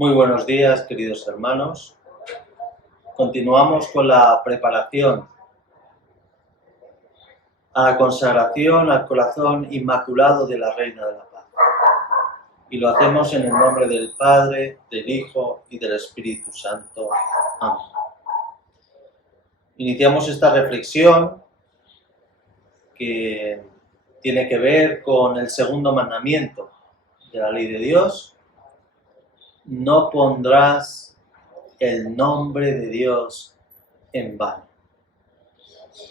Muy buenos días, queridos hermanos. Continuamos con la preparación a la consagración al corazón inmaculado de la Reina de la Paz. Y lo hacemos en el nombre del Padre, del Hijo y del Espíritu Santo. Amén. Iniciamos esta reflexión que tiene que ver con el segundo mandamiento de la ley de Dios. No pondrás el nombre de Dios en vano.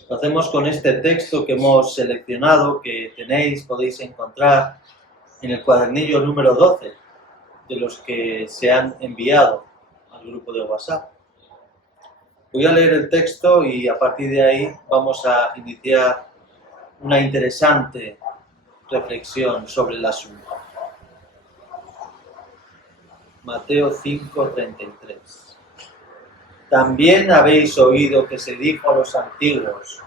Lo hacemos con este texto que hemos seleccionado, que podéis encontrar en el cuadernillo número 12 de los que se han enviado al grupo de WhatsApp. Voy a leer el texto y a partir de ahí vamos a iniciar una interesante reflexión sobre el asunto. Mateo 5:33. También habéis oído que se dijo a los antiguos: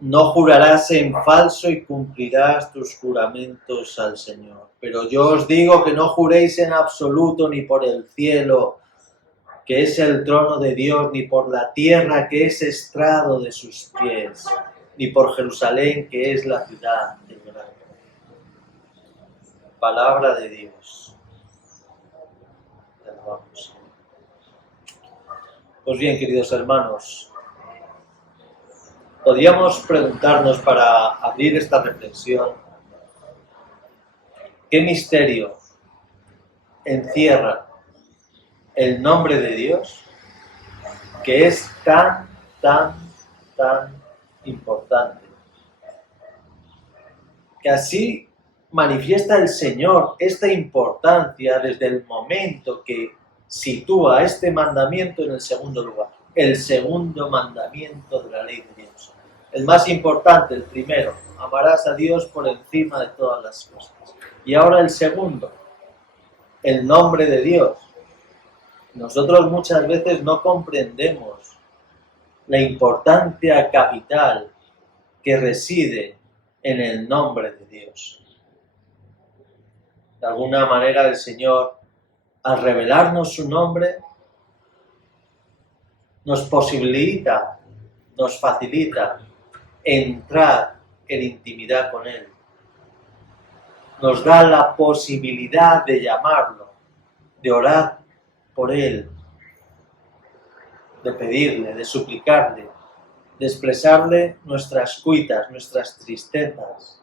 no jurarás en falso y cumplirás tus juramentos al Señor. Pero yo os digo que no juréis en absoluto, ni por el cielo, que es el trono de Dios, ni por la tierra, que es estrado de sus pies, ni por Jerusalén, que es la ciudad del gran rey. Palabra de Dios. Te alabamos. Pues bien, queridos hermanos, podríamos preguntarnos para abrir esta reflexión, ¿qué misterio encierra el nombre de Dios, que es tan importante? Que así manifiesta el Señor esta importancia desde el momento que sitúa este mandamiento en el segundo lugar, el segundo mandamiento de la ley de Dios. El más importante, el primero: amarás a Dios por encima de todas las cosas. Y ahora el segundo, el nombre de Dios. Nosotros muchas veces no comprendemos la importancia capital que reside en el nombre de Dios. De alguna manera el Señor, al revelarnos su nombre, nos posibilita, nos facilita entrar en intimidad con Él. Nos da la posibilidad de llamarlo, de orar por Él, de pedirle, de suplicarle, de expresarle nuestras cuitas, nuestras tristezas.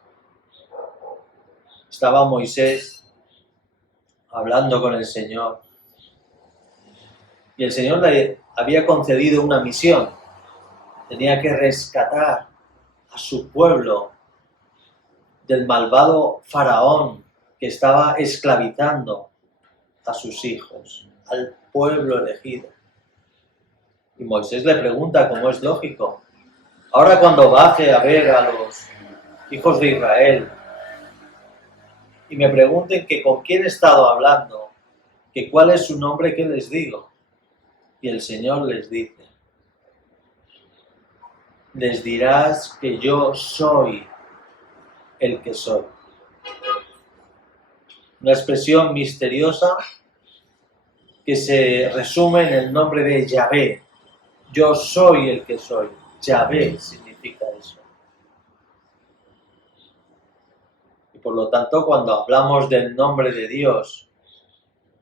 Estaba Moisés hablando con el Señor y el Señor le había concedido una misión. Tenía que rescatar a su pueblo del malvado faraón que estaba esclavizando a sus hijos, al pueblo elegido. Y Moisés le pregunta, como es lógico: ahora cuando baje a ver a los hijos de Israel y me pregunten que con quién he estado hablando, que cuál es su nombre, ¿qué les digo? Y el Señor les dice: les dirás que yo soy el que soy. Una expresión misteriosa que se resume en el nombre de Yahvé. Yo soy el que soy. Yahvé significa eso. Y por lo tanto, cuando hablamos del nombre de Dios,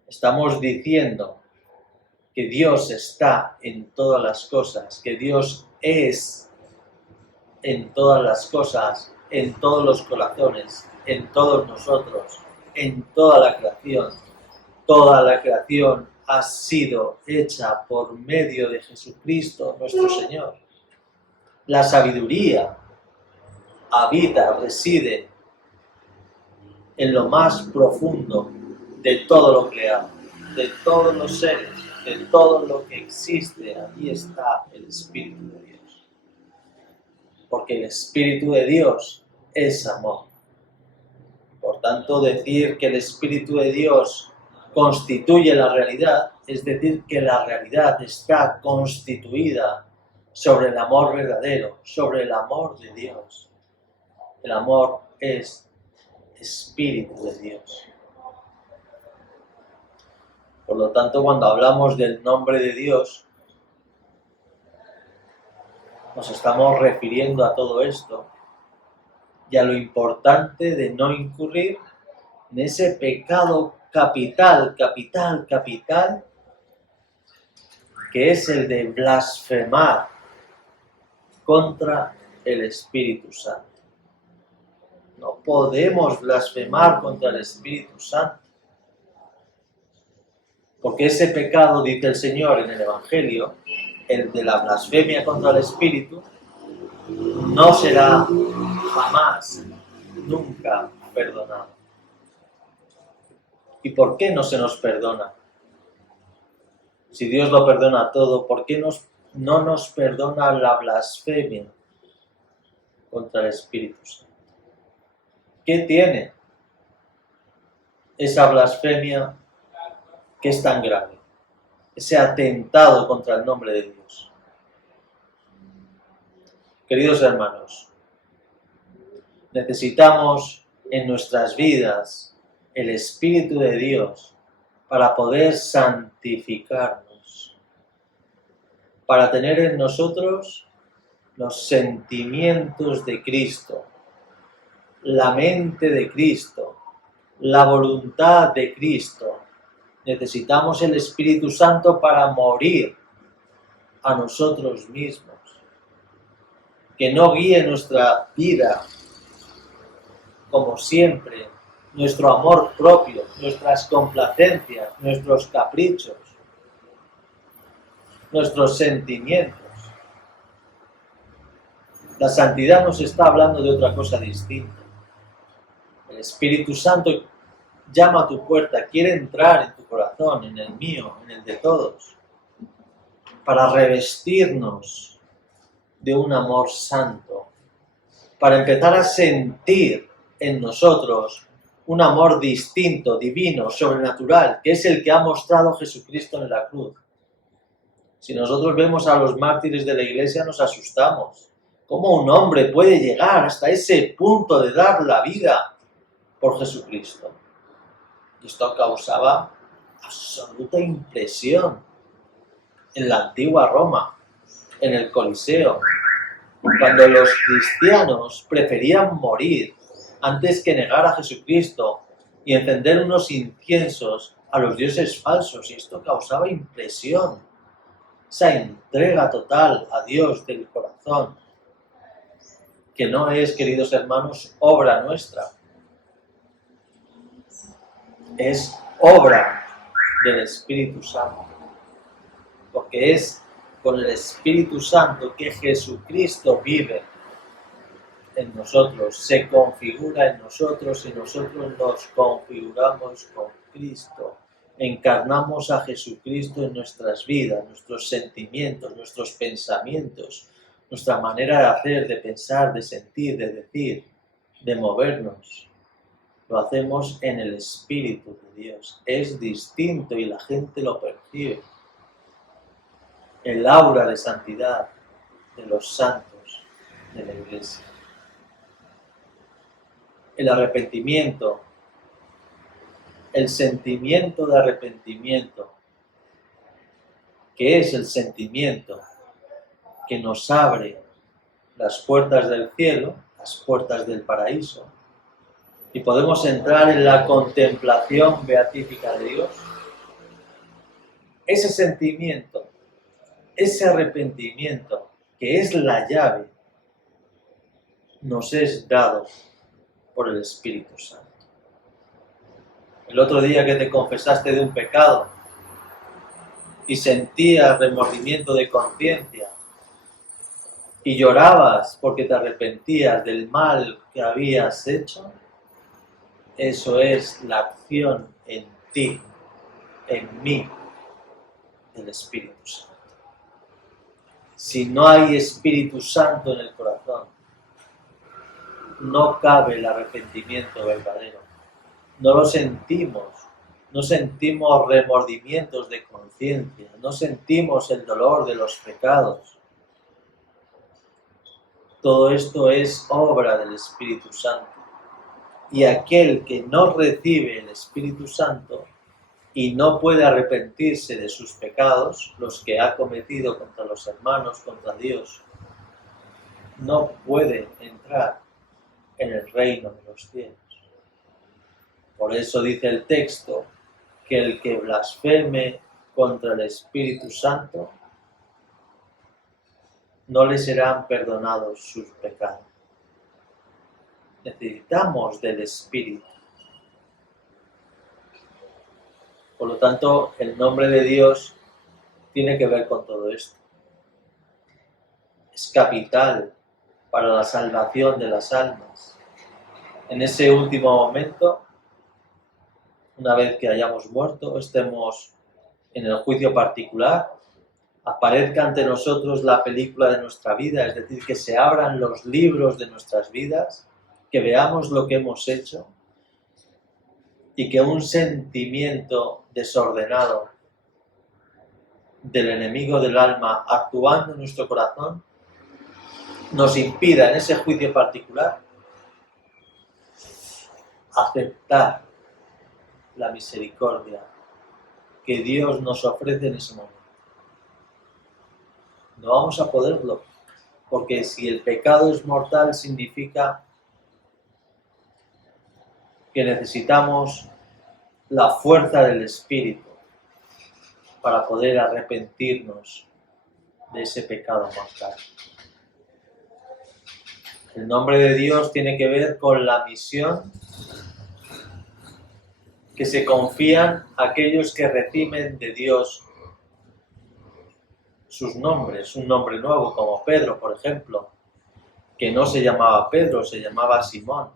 estamos diciendo que Dios está en todas las cosas, que Dios es en todas las cosas, en todos los corazones, en todos nosotros, en toda la creación. Toda la creación ha sido hecha por medio de Jesucristo, nuestro Señor. La sabiduría habita, reside en lo más profundo de todo lo creado, de todos los seres, de todo lo que existe. Allí está el Espíritu de Dios. Porque el Espíritu de Dios es amor. Por tanto, decir que el Espíritu de Dios constituye la realidad, es decir, que la realidad está constituida sobre el amor verdadero, sobre el amor de Dios. El amor es Espíritu de Dios. Por lo tanto, cuando hablamos del nombre de Dios, nos estamos refiriendo a todo esto y a lo importante de no incurrir en ese pecado capital, que es el de blasfemar contra el Espíritu Santo. No podemos blasfemar contra el Espíritu Santo, porque ese pecado, dice el Señor en el Evangelio, el de la blasfemia contra el Espíritu, no será jamás, nunca perdonado. ¿Y por qué no se nos perdona? Si Dios lo perdona todo, ¿por qué no nos perdona la blasfemia contra el Espíritu Santo? ¿Qué tiene esa blasfemia que es tan grave? Ese atentado contra el nombre de Dios. Queridos hermanos, necesitamos en nuestras vidas el Espíritu de Dios para poder santificarnos, para tener en nosotros los sentimientos de Cristo, la mente de Cristo, la voluntad de Cristo. Necesitamos el Espíritu Santo para morir a nosotros mismos. Que no guíe nuestra vida como siempre, nuestro amor propio, nuestras complacencias, nuestros caprichos, nuestros sentimientos. La santidad nos está hablando de otra cosa distinta. El Espíritu Santo llama a tu puerta, quiere entrar en tu corazón, en el mío, en el de todos, para revestirnos de un amor santo, para empezar a sentir en nosotros un amor distinto, divino, sobrenatural, que es el que ha mostrado Jesucristo en la cruz. Si nosotros vemos a los mártires de la Iglesia, nos asustamos. ¿Cómo un hombre puede llegar hasta ese punto de dar la vida por Jesucristo? Y esto causaba absoluta impresión en la antigua Roma, en el Coliseo, cuando los cristianos preferían morir antes que negar a Jesucristo y encender unos inciensos a los dioses falsos, y esto causaba impresión, esa entrega total a Dios del corazón, que no es, queridos hermanos, obra nuestra, es obra del Espíritu Santo, porque es con el Espíritu Santo que Jesucristo vive en nosotros, se configura en nosotros y nosotros nos configuramos con Cristo. Encarnamos a Jesucristo en nuestras vidas, nuestros sentimientos, nuestros pensamientos, nuestra manera de hacer, de pensar, de sentir, de decir, de movernos. Lo hacemos en el Espíritu de Dios. Es distinto y la gente lo percibe. El aura de santidad de los santos de la Iglesia. El arrepentimiento, el sentimiento de arrepentimiento, que es el sentimiento que nos abre las puertas del cielo, las puertas del paraíso, y podemos entrar en la contemplación beatífica de Dios. Ese sentimiento, ese arrepentimiento, que es la llave, nos es dado por el Espíritu Santo. El otro día que te confesaste de un pecado y sentías remordimiento de conciencia y llorabas porque te arrepentías del mal que habías hecho, eso es la acción en ti, en mí, del Espíritu Santo. Si no hay Espíritu Santo en el corazón, no cabe el arrepentimiento verdadero. No lo sentimos, no sentimos remordimientos de conciencia, no sentimos el dolor de los pecados. Todo esto es obra del Espíritu Santo. Y aquel que no recibe el Espíritu Santo y no puede arrepentirse de sus pecados, los que ha cometido contra los hermanos, contra Dios, no puede entrar en el reino de los cielos. Por eso dice el texto que el que blasfeme contra el Espíritu Santo, no le serán perdonados sus pecados. Necesitamos del Espíritu. Por lo tanto, el nombre de Dios tiene que ver con todo esto. Es capital para la salvación de las almas. En ese último momento, una vez que hayamos muerto, estemos en el juicio particular, aparezca ante nosotros la película de nuestra vida, es decir, que se abran los libros de nuestras vidas, que veamos lo que hemos hecho y que un sentimiento desordenado del enemigo del alma actuando en nuestro corazón nos impida en ese juicio particular aceptar la misericordia que Dios nos ofrece en ese momento. No vamos a poderlo, porque si el pecado es mortal significa que necesitamos la fuerza del Espíritu para poder arrepentirnos de ese pecado mortal. El nombre de Dios tiene que ver con la misión que se confían aquellos que reciben de Dios sus nombres, un nombre nuevo, como Pedro, por ejemplo, que no se llamaba Pedro, se llamaba Simón.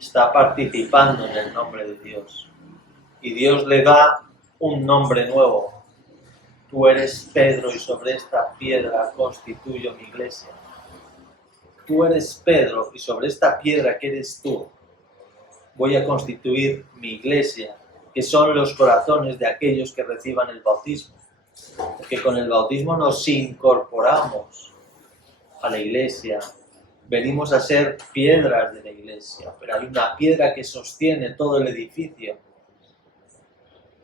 Está participando en el nombre de Dios. Y Dios le da un nombre nuevo. Tú eres Pedro y sobre esta piedra constituyo mi iglesia. Tú eres Pedro y sobre esta piedra que eres tú voy a constituir mi iglesia, que son los corazones de aquellos que reciban el bautismo. Porque con el bautismo nos incorporamos a la iglesia, venimos a ser piedras de la iglesia, pero hay una piedra que sostiene todo el edificio.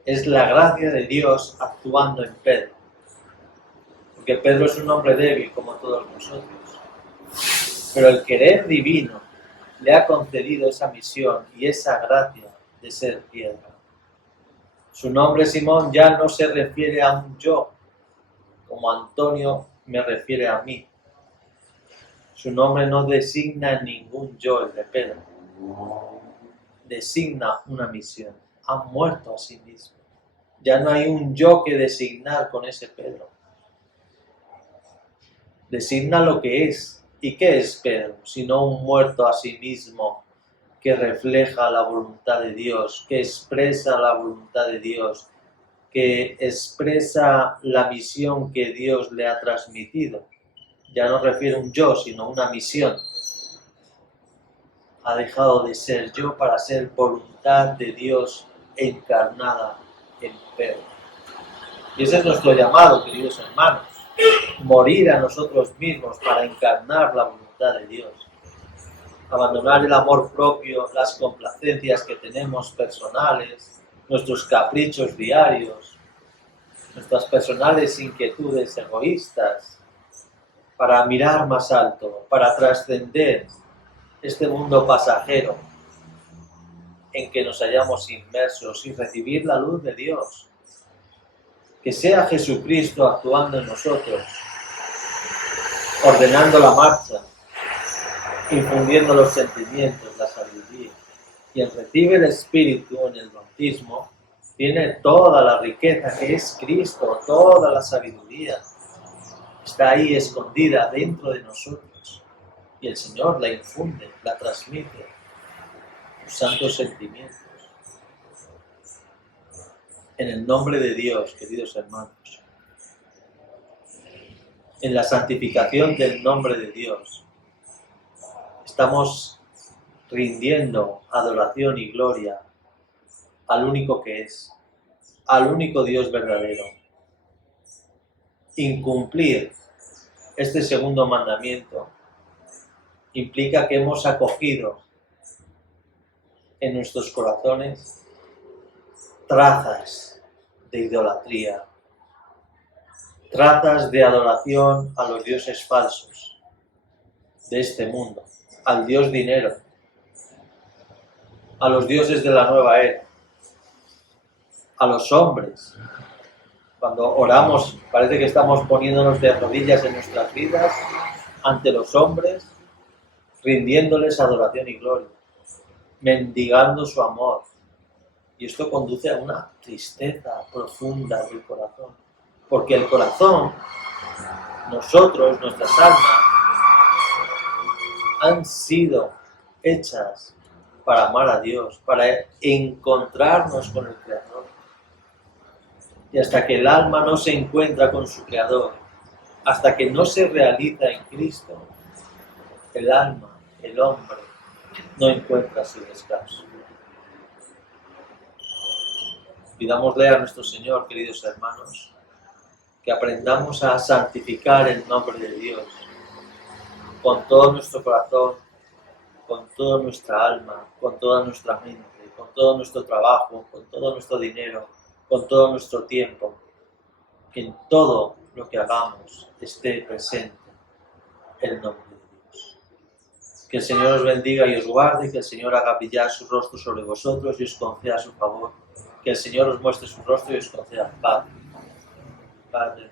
Es la gracia de Dios actuando en Pedro. Porque Pedro es un hombre débil como todos nosotros. Pero el querer divino le ha concedido esa misión y esa gracia de ser piedra. Su nombre Simón ya no se refiere a un yo, como Antonio me refiere a mí. Su nombre no designa ningún yo, el de Pedro. Designa una misión. Ha muerto a sí mismo. Ya no hay un yo que designar con ese Pedro. Designa lo que es. ¿Y qué es Pedro? Sino un muerto a sí mismo que refleja la voluntad de Dios, que expresa la voluntad de Dios, que expresa la misión que Dios le ha transmitido. Ya no refiere a un yo, sino una misión. Ha dejado de ser yo para ser voluntad de Dios encarnada en Pedro. Y ese es nuestro llamado, queridos hermanos. Morir a nosotros mismos para encarnar la voluntad de Dios. Abandonar el amor propio, las complacencias que tenemos personales, nuestros caprichos diarios, nuestras personales inquietudes egoístas, para mirar más alto, para trascender este mundo pasajero en que nos hallamos inmersos y recibir la luz de Dios. Que sea Jesucristo actuando en nosotros, ordenando la marcha, infundiendo los sentimientos, la sabiduría. Quien recibe el Espíritu en el bautismo tiene toda la riqueza que es Cristo, toda la sabiduría. Está ahí escondida dentro de nosotros y el Señor la infunde, la transmite, los santos sentimientos. En el nombre de Dios, queridos hermanos, en la santificación del nombre de Dios, estamos rindiendo adoración y gloria al único que es, al único Dios verdadero. Incumplir este segundo mandamiento implica que hemos acogido en nuestros corazones trazas de idolatría, trazas de adoración a los dioses falsos de este mundo, al dios dinero, a los dioses de la nueva era, a los hombres. Cuando oramos parece que estamos poniéndonos de rodillas en nuestras vidas ante los hombres, rindiéndoles adoración y gloria, mendigando su amor. Y esto conduce a una tristeza profunda del corazón. Porque el corazón, nosotros, nuestras almas, han sido hechas para amar a Dios, para encontrarnos con el Creador. Y hasta que el alma no se encuentra con su Creador, hasta que no se realiza en Cristo, el alma, el hombre, no encuentra su descanso. Pidámosle a nuestro Señor, queridos hermanos, que aprendamos a santificar el nombre de Dios con todo nuestro corazón, con toda nuestra alma, con toda nuestra mente, con todo nuestro trabajo, con todo nuestro dinero, con todo nuestro tiempo. Que en todo lo que hagamos esté presente el nombre de Dios. Que el Señor os bendiga y os guarde, que el Señor haga brillar su rostro sobre vosotros y os conceda su favor. Que el Señor os muestre su rostro y os conceda paz. Padre,